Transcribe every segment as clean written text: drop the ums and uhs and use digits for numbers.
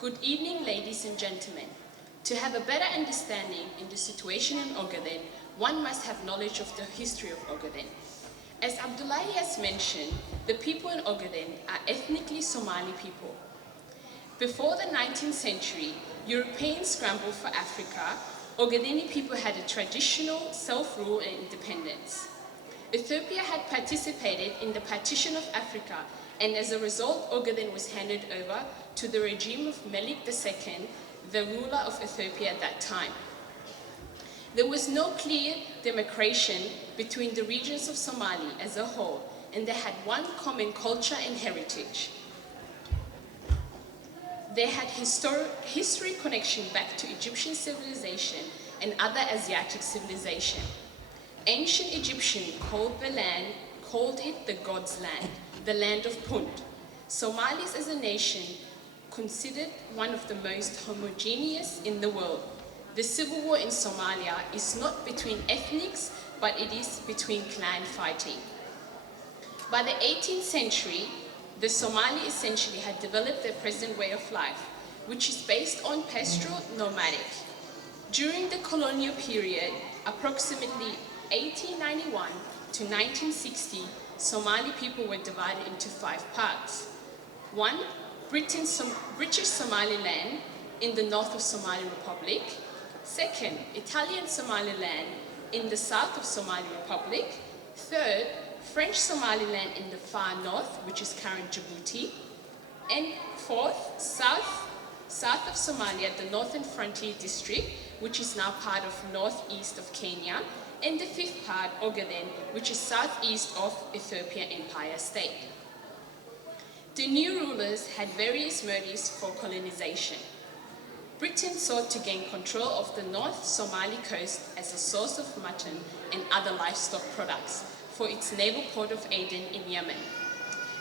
Good evening, ladies and gentlemen. To have a better understanding in the situation in Ogaden, one must have knowledge of the history of Ogaden. As Abdullahi has mentioned, the people in Ogaden are ethnically Somali people. Before the 19th century, Europeans scrambled for Africa. Ogadeni people had a traditional self-rule and independence. Ethiopia had participated in the partition of Africa, and as a result, Ogaden was handed over to the regime of Melik II, the ruler of Ethiopia at that time. There was no clear demarcation between the regions of Somali as a whole, and they had one common culture and heritage. They had history connection back to Egyptian civilization and other Asiatic civilization. Ancient Egyptians called it the God's land, the land of Punt. Somalis as a nation considered one of the most homogeneous in the world. The civil war in Somalia is not between ethnics, but it is between clan fighting. By the 18th century, the Somali essentially had developed their present way of life, which is based on pastoral nomadic. During the colonial period, approximately 1891 to 1960, Somali people were divided into 5 parts. 1, British Somaliland in the north of Somali Republic. 2nd, Italian Somaliland in the south of Somali Republic. 3rd, French Somaliland in the far north, which is current Djibouti. And 4th, south of Somalia, the Northern Frontier District, which is now part of northeast of Kenya. And the 5th part, Ogaden, which is southeast of Ethiopia Empire State. The new rulers had various motives for colonization. Britain sought to gain control of the North Somali coast as a source of mutton and other livestock products for its naval port of Aden in Yemen.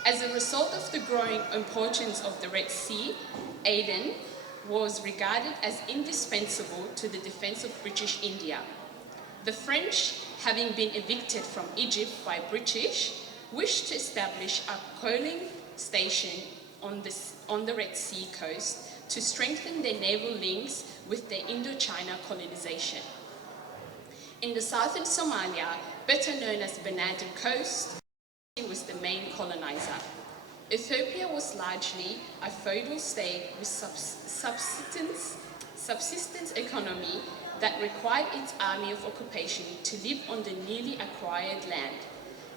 As a result of the growing importance of the Red Sea, Aden was regarded as indispensable to the defense of British India. The French, having been evicted from Egypt by British, wished to establish a coaling station on the Red Sea coast to strengthen their naval links with the Indochina colonization. In the southern Somalia, better known as Banadin Coast, was the main colonizer. Ethiopia was largely a feudal state with subsistence economy that required its army of occupation to live on the newly acquired land.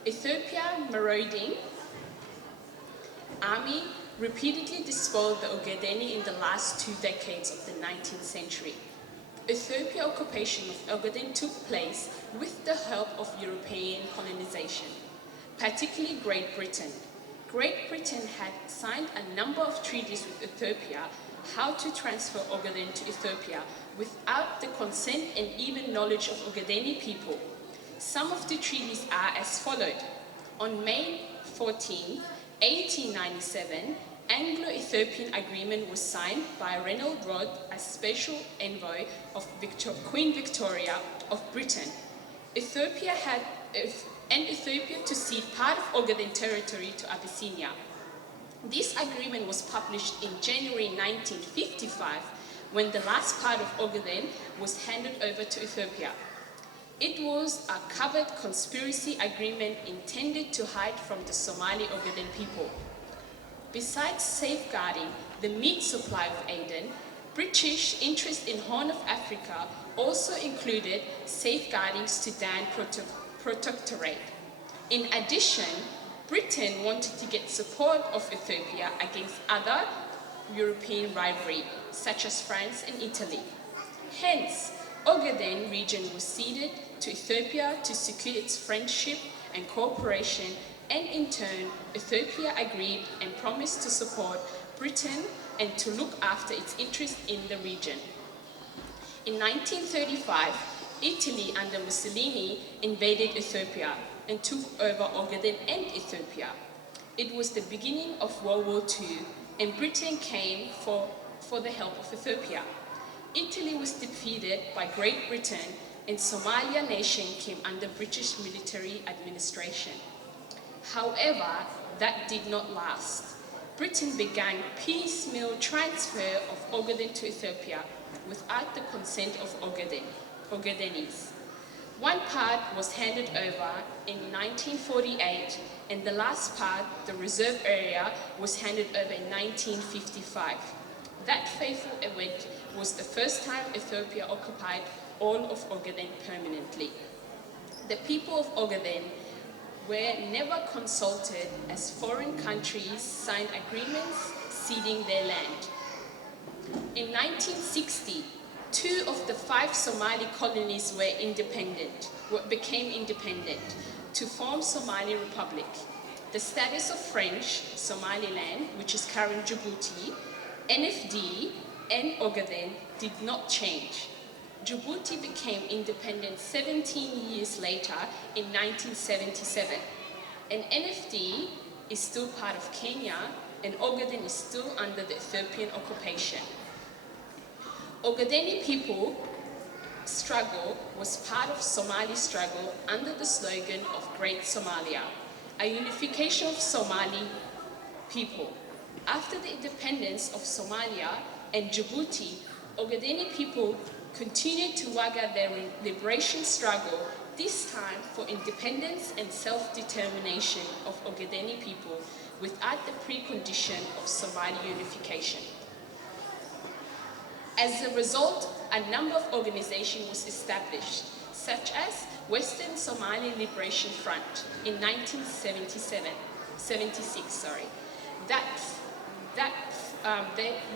Ethiopia's marauding army repeatedly despoiled the Ogadeni in the last 2 decades of the 19th century. Ethiopia's occupation of Ogaden took place with the help of European colonization, particularly Great Britain. Great Britain had signed a number of treaties with Ethiopia how to transfer Ogaden to Ethiopia without the consent and even knowledge of Ogadeni people. Some of the treaties are as followed. On May 14, 1897, Anglo-Ethiopian agreement was signed by Reynold Rod as special envoy of Queen Victoria of Britain. Ethiopia to cede part of Ogaden territory to Abyssinia. This agreement was published in January 1955 when the last part of Ogaden was handed over to Ethiopia. It was a covert conspiracy agreement intended to hide from the Somali Ogaden people. Besides safeguarding the meat supply of Aden, British interest in Horn of Africa also included safeguarding Sudan Protectorate. In addition, Britain wanted to get support of Ethiopia against other European rivalry, such as France and Italy. Hence, Ogaden region was ceded to Ethiopia to secure its friendship and cooperation, and in turn, Ethiopia agreed and promised to support Britain and to look after its interests in the region. In 1935, Italy under Mussolini invaded Ethiopia and took over Ogaden and Ethiopia. It was the beginning of World War II, and Britain came for the help of Ethiopia. Italy was defeated by Great Britain, and Somalia nation came under British military administration. However, that did not last. Britain began piecemeal transfer of Ogaden to Ethiopia without the consent of Ogadenis. One part was handed over in 1948, and the last part, the reserve area, was handed over in 1955. That fateful event was the first time Ethiopia occupied all of Ogaden permanently. The people of Ogaden were never consulted as foreign countries signed agreements ceding their land. In 1960, 2 of the 5 Somali colonies became independent to form Somali Republic. The status of French Somaliland, which is current Djibouti, NFD, and Ogaden did not change. Djibouti became independent 17 years later in 1977, and NFD is still part of Kenya, and Ogaden is still under the Ethiopian occupation. Ogadeni people struggle was part of Somali struggle under the slogan of Great Somalia, a unification of Somali people. After the independence of Somalia and Djibouti, Ogadeni people continued to wage their liberation struggle, this time for independence and self-determination of Ogadeni people without the precondition of Somali unification. As a result, a number of organizations was established, such as Western Somali Liberation Front in 1976.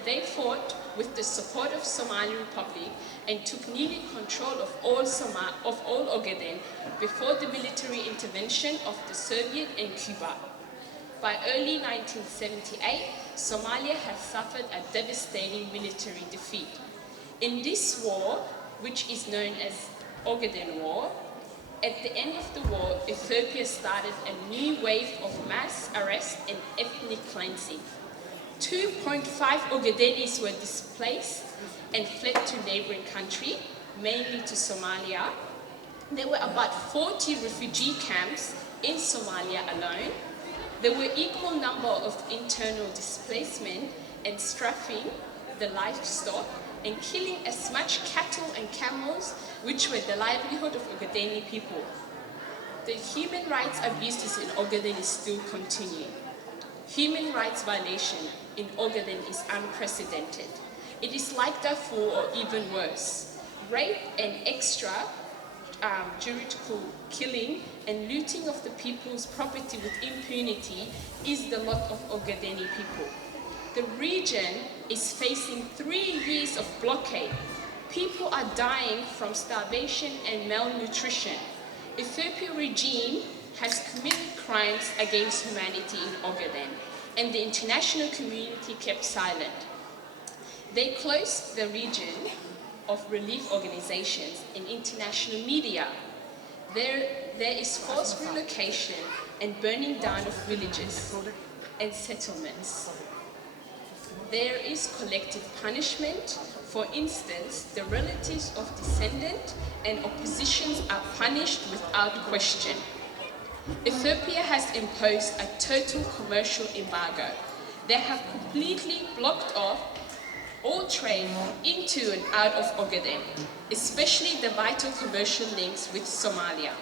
They fought with the support of Somali Republic and took nearly control of all Ogaden before the military intervention of the Soviet and Cuba. By early 1978, Somalia had suffered a devastating military defeat. In this war, which is known as Ogaden War, at the end of the war, Ethiopia started a new wave of mass arrest and ethnic cleansing. 2.5 Ogadenis were displaced and fled to neighboring country, mainly to Somalia. There were about 40 refugee camps in Somalia alone. There were equal number of internal displacement and strafing the livestock and killing as much cattle and camels, which were the livelihood of Ogadeni people. The human rights abuses in Ogaden is still continuing. Human rights violation in Ogaden is unprecedented. It is like Darfur or even worse. Rape and extrajudicial killing and looting of the people's property with impunity is the lot of Ogadeni people. The region is facing 3 years of blockade. People are dying from starvation and malnutrition. Ethiopian regime has committed crimes against humanity in Ogaden, and the international community kept silent. They closed the region of relief organizations and international media. There is forced relocation and burning down of villages and settlements. There is collective punishment. For instance, the relatives of descendants and oppositions are punished without question. Ethiopia has imposed a total commercial embargo. They have completely blocked off all trade into and out of Ogaden, especially the vital commercial links with Somalia.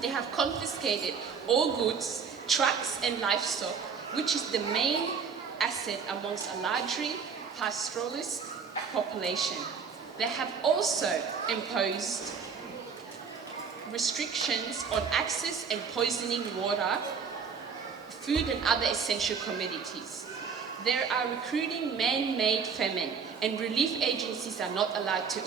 They have confiscated all goods, trucks and livestock, which is the main asset amongst a largely pastoralist population. They have also imposed restrictions on access and poisoning water, food and other essential commodities. They are recruiting man-made famine, and relief agencies are not allowed to